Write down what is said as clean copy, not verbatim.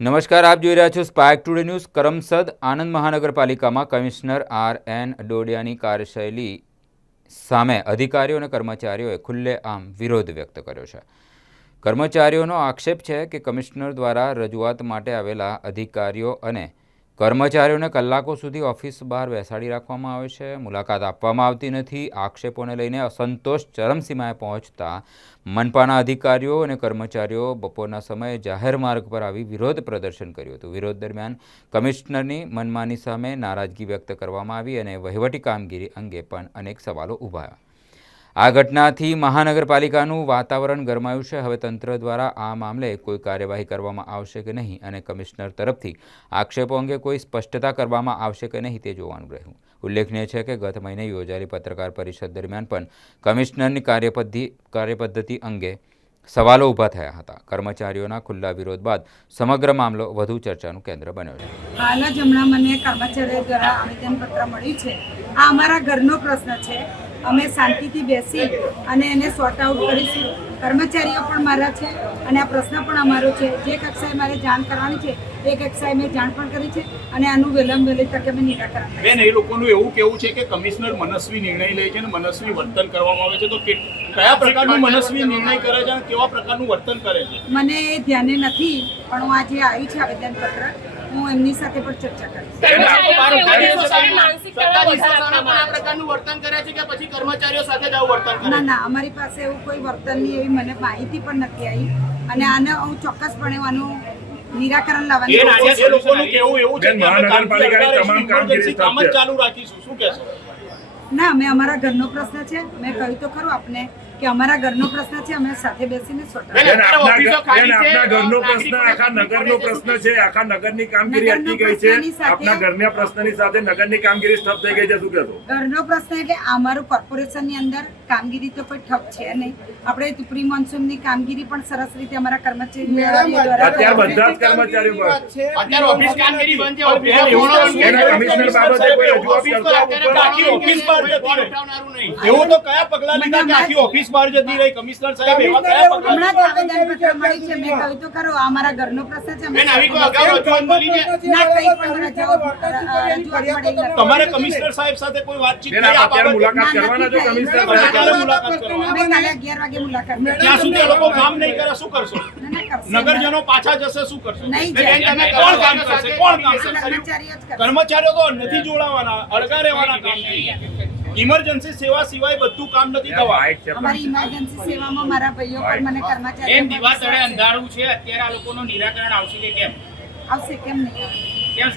નમસ્કાર, આપ જોઈ રહ્યા છો spark today news. Karamsad Anand મહાનગરપાલિકામાં કમિશનર આર.એન. ડોડિયાની કાર્યશૈલી સામે અધિકારીઓ અને કર્મચારીઓએ ખુલ્લેઆમ વિરોધ વ્યક્ત કર્યો છે। કર્મચારીઓનો આક્ષેપ છે કે કમિશનર દ્વારા રજૂઆત માટે આવેલા અધિકારીઓ અને કર્મચારીઓને કલાકો સુધી ઓફિસ બહાર બેસાડી રાખવામાં આવે છે, મુલાકાત આપવામાં આવતી નથી। આક્ષેપોને લઈને અસંતોષ ચરમસીમાએ પહોંચતા મનપાના અધિકારીઓ અને કર્મચારીઓ બપોરના સમયે જાહેર માર્ગ પર આવી વિરોધ પ્રદર્શન કર્યું હતું। વિરોધ દરમિયાન કમિશનરની મનમાની સામે નારાજગી વ્યક્ત કરવામાં આવી અને વહીવટી કામગીરી અંગે પણ અનેક સવાલો ઉઠાવ્યા। આ ઘટનાથી મહાનગરપાલિકાનું વાતાવરણ ગરમાયું છે। હવે તંત્ર દ્વારા આ મામલે કોઈ કાર્યવાહી કરવામાં આવશે કે નહીં અને કમિશનર તરફથી આક્ષેપો અંગે કોઈ સ્પષ્ટતા કરવામાં આવશે કે નહીં તે જોવાનું રહ્યું। ઉલ્લેખનીય છે કે ગત મહિને યોજાયેલી પત્રકાર પરિષદ દરમિયાન પણ કમિશનરની કાર્યપદ્ધતિ અંગે સવાલો ઊભા થયા હતા। કર્મચારીઓના ખુલ્લા વિરોધ બાદ સમગ્ર મામલો વધુ ચર્ચાનું કેન્દ્ર બન્યો છે। હાલ જ હમણાં મને કર્મચારીઓ દ્વારા આવેદનપત્ર મળ્યું છે। આ અમારા ઘરનો પ્રશ્ન છે। અમે શાંતિથી બેસી અને એને સોર્ટ આઉટ કરીશું। કર્મચારીઓ પણ મારા છે અને આ પ્રશ્ન પણ અમારો છે। જે કક્ષાએ મારે જાણ કરવાની છે એ કક્ષાએ મેં જાણ પણ કરી છે અને આનું વહેલી તકે અમે નિરાકરણ કરીશું। બેન, એ લોકોનું એવું કહેવું છે કે કમિશનર મનસ્વી નિર્ણય લે છે અને મનસ્વી વર્તન કરવામાં આવે છે, તો કયા પ્રકારનું મનસ્વી નિર્ણય કરે છે અને કેવા પ્રકારનું વર્તન કરે છે? મને એ ધ્યાને નથી, પણ હું આજે આવ્યું છે આવેદનપત્ર, હું એમની સાથે પણ ચર્ચા કરીશ। ના, અમારી પાસે એવું કોઈ વર્તનની એવી મને માહિતી પણ નથી આવી અને આને હું ચોક્કસપણે આનું નિરાકરણ લાવવાની ના, અમે અમારા ઘરનો પ્રશ્ન છે। મેં કહ્યું તો ખરું આપને કે અમારા ઘરનો પ્રશ્ન છે, અમે સાથે બેસીને આપના ઘરનો પ્રશ્ન આખા નગરનો પ્રશ્ન છે। આખા નગરની કામગીરી અટકી ગઈ છે। આપના ઘરના પ્રશ્નની સાથે નગરની કામગીરી ઠપ થઈ ગઈ છે, શું કહેશો? ઘરનો પ્રશ્ન એટલે અમારું કોર્પોરેશનની અંદર કામગીરી તો કોઈ ઠપ છે નહીં। આપણે પ્રી મોન્સૂનની કામગીરી પણ સરસ રીતે અમારા કર્મચારીઓ દ્વારા અત્યારે બધા જ કર્મચારીઓ અત્યારે ઓફિસ કામગીરી બંધ છે। કમિશનર બાબતે કોઈ રજૂઆત એવું તો કયા પગલા લીધા કે આખી ઓફિસ બહાર જતી રહી? કમિશનર સાહેબ એવા કયા પગલા? હમણાં જ આવેદનપત્ર મળ્યું છે। મેં કહ્યું તો ખરું, આ અમારા ઘરનો પ્રશ્ન છે। બેન, આવી કોઈ અગાઉ રજૂઆત મળી છે? ના, કંઈ પણ રજૂઆત મળી નથી। તમારે કમિશનર સાહેબ સાથે કોઈ વાતચીત થઈ? આ બાબતે મુલાકાત કરવાના છો કમિશનર તમે ક્યારે મુલાકાત કરવાના? અમે કાલે 11 વાગે મુલાકાત કરીશું। ત્યાં સુધી એ લોકો કામ નહીં કરે, શું કરશો? નગરજનો પાછા જશે, શું કરશો? નહીં બેન, તમે કોણ કામ કરશે? કોણ કામ કરશે? કર્મચારીઓ જ કરશે। કર્મચારીઓ તો નથી જોડાવાના, અળગા રહેવાના કામથી। ઇમરજન્સી સેવા સિવાય બધું કામ નથી થવા। અમારી ઇમરજન્સી સેવામાં મારા ભાઈઓ પણ મને કર્મચારીઓ એમ દીવા તળે અંધારું છે, અત્યારે આ લોકોનું નિરાકરણ આવશે કે કેમ આવશે, કેમ નહીં આવે? કેમ